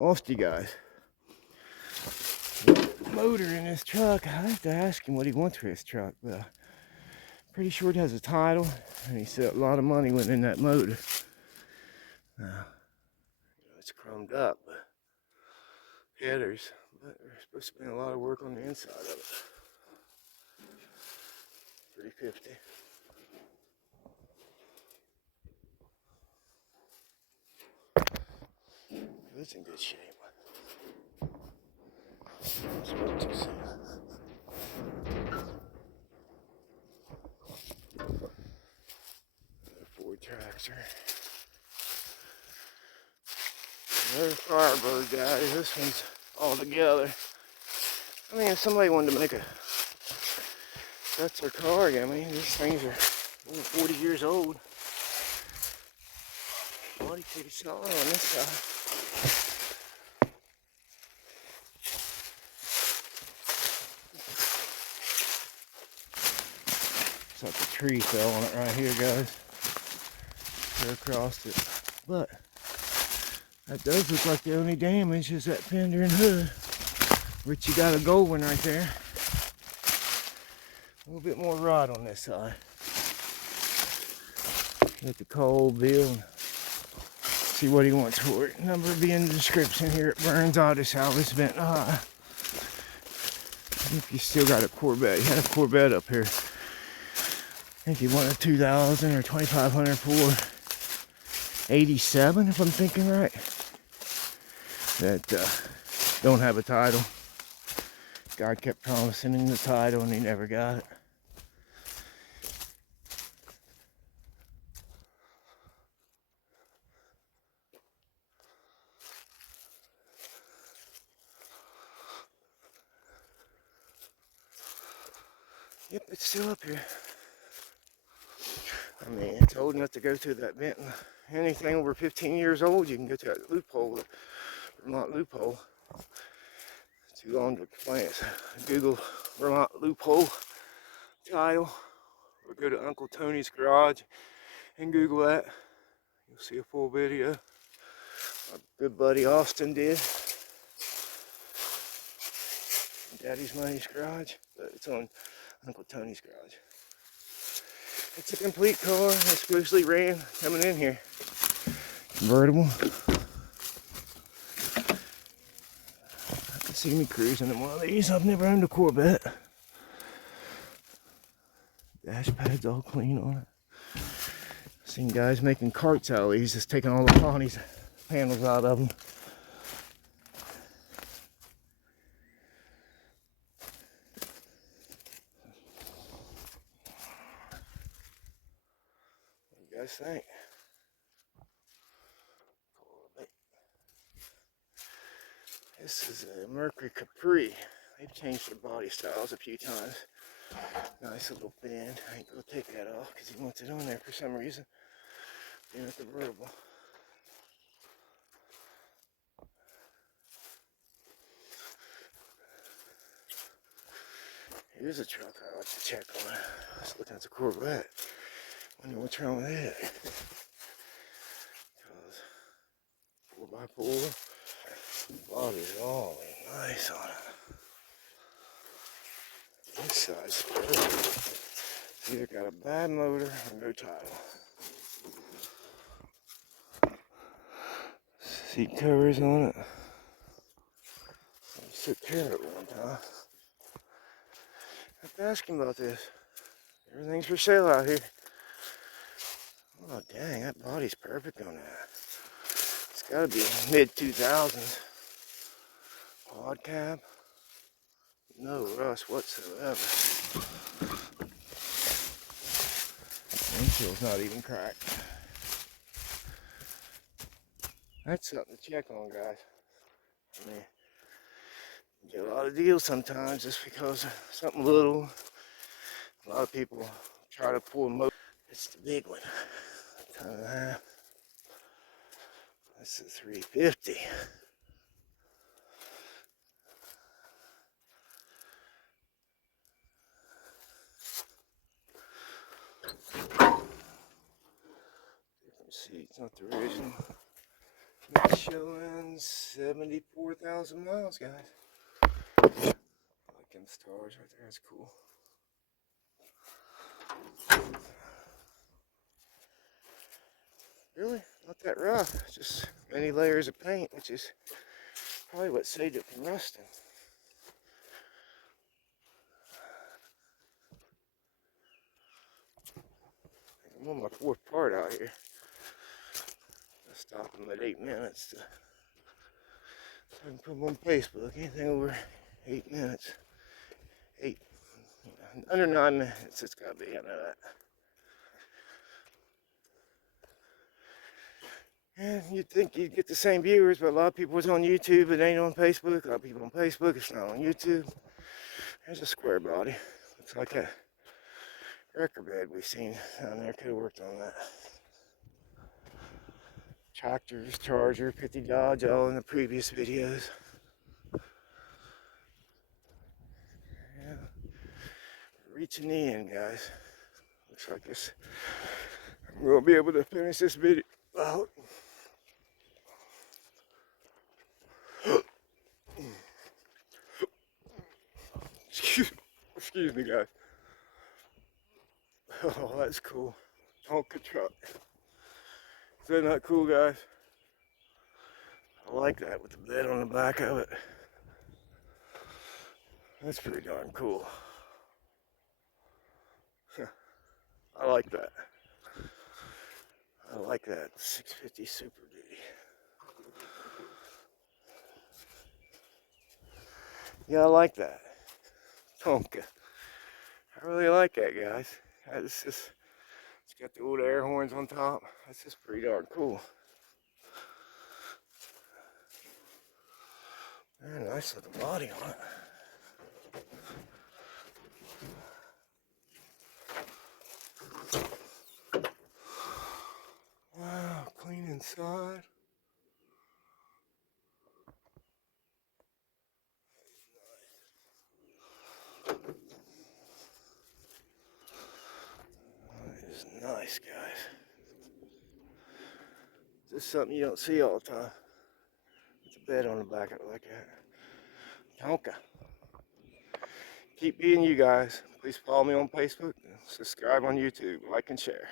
lost you guys. Motor in this truck. I have to ask him what he wants for his truck, but pretty sure it has a title, and he said a lot of money went in that motor. It's chromed up, headers, but we're supposed to spend a lot of work on the inside of it. 350. It's in good shape. Smoke too soon. Ford tractor. Another Firebird, guys. This one's all together. I mean, if somebody wanted to make a, that's their car. I mean, these things are over 40 years old. Body pretty solid on this side. It's like a tree fell on it right here, guys. Clear across it. But that does look like the only damage is that fender and hood, which you got a gold one right there. A little bit more rot on this side. Get the coal bill and see what he wants for it. Number will be in the description here at Burns Auto Salvage, Vinton. I think he still got a Corvette. He had a Corvette up here. I think he wanted 2,000 or 2,500 for 87, if I'm thinking right. That don't have a title. Guy kept promising him the title and he never got it. Yep, it's still up here. I mean, it's old enough to go through that Vinton. Anything over 15 years old, you can go to that loophole, the Vermont loophole. It's too long to explain it. So Google Vermont loophole title, or go to Uncle Tony's garage and Google that. You'll see a full video. My good buddy Austin did. Daddy's Money's garage, but it's on Uncle Tony's garage. It's a complete car. It's supposedly ran coming in here. Convertible. I can see me cruising in one of these. I've never owned a Corvette. Dash pad's all clean on it. I've seen guys making carts out of these, just taking all the panels out of them. What do you guys think? This is a Mercury Capri. They've changed their body styles a few times. Nice little bend. I ain't gonna take that off because he wants it on there for some reason. Being a convertible. Here's a truck I like to check on. I was looking at the Corvette. Wonder what's wrong with it. Because 4x4. Body's all nice on it. This side's perfect. It's either got a bad motor or no title. Seat covers on it. I took care of it one time. I have to ask him about this. Everything's for sale out here. Oh dang, that body's perfect on that. It's gotta be mid-2000s. Quad cab. No rust whatsoever. Windshield's not even cracked. That's something to check on, guys. I mean, you get a lot of deals sometimes just because of something little. A lot of people try to pull a motor. It's the big one. Ton and a half. That's the 350. Different seats, not the original. showing 74,000 miles, guys. I like them stars right there. That's cool. Really, not that rough. Just many layers of paint, which is probably what saved it from rusting. I'm on my fourth part out here. I stopped them at 8 minutes so I can put them on Facebook. Anything over 8 minutes. 8. Under 9 minutes, it's gotta be. I know that. And you'd think you'd get the same viewers, but a lot of people was on YouTube. It ain't on Facebook. A lot of people on Facebook. It's not on YouTube. There's a square body. Looks like a wrecker bed we've seen down there. Could have worked on that. Tractors, Charger, 50 Dodge, all in the previous videos. Yeah. Reaching the end, guys. Looks like this. We'll be able to finish this video out. Excuse me, guys. Oh, that's cool. TONKA truck. Is that not cool, guys? I like that with the bed on the back of it. That's pretty darn cool. I like that. I like that 650 Super Duty. Yeah, I like that. TONKA. I really like that, guys. It's just, it's got the old air horns on top. That's just pretty darn cool. Very nice looking body on it. Wow, clean inside. That is nice, guys. This is something you don't see all the time. With a bed on the back of it like that. TONKA. Keep being you guys. Please follow me on Facebook, subscribe on YouTube, like and share.